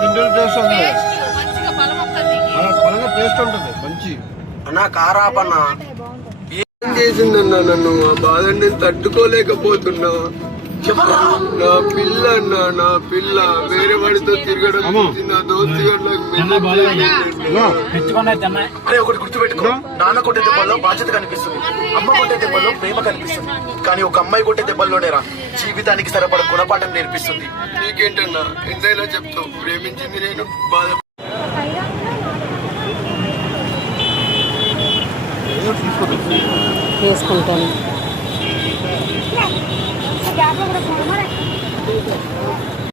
తింటే టేస్ట్ ఉంది, బలంగా టేస్ట్ ఉంటుంది మంచి అన్నా కారాపన్నా. ఏం చేసిందన్నా నన్ను? ఆ బాధ నేను తట్టుకోలేకపోతున్నా. నా పిల్ల అన్నా, నా పిల్ల వేరే వాడితో తిరగడం చూసి నా దోస్తు అరే ఒకటి గుర్తుపెట్టుకో, నాన్న కొట్టే దెబ్బల్లో బాధ్యత కనిపిస్తుంది, అమ్మ కొట్టే దెబ్బల్లో ప్రేమ కనిపిస్తుంది, కానీ ఒక అమ్మాయి కొట్టే దెబ్బల్లోనేరా జీవితానికి సరిపడ గుణపాఠం నేర్పిస్తుంది. నీకేంటన్నా ఎంతైనా చెప్తావు, ప్రేమించింది నేను, బాధ తీసుకుంటాను.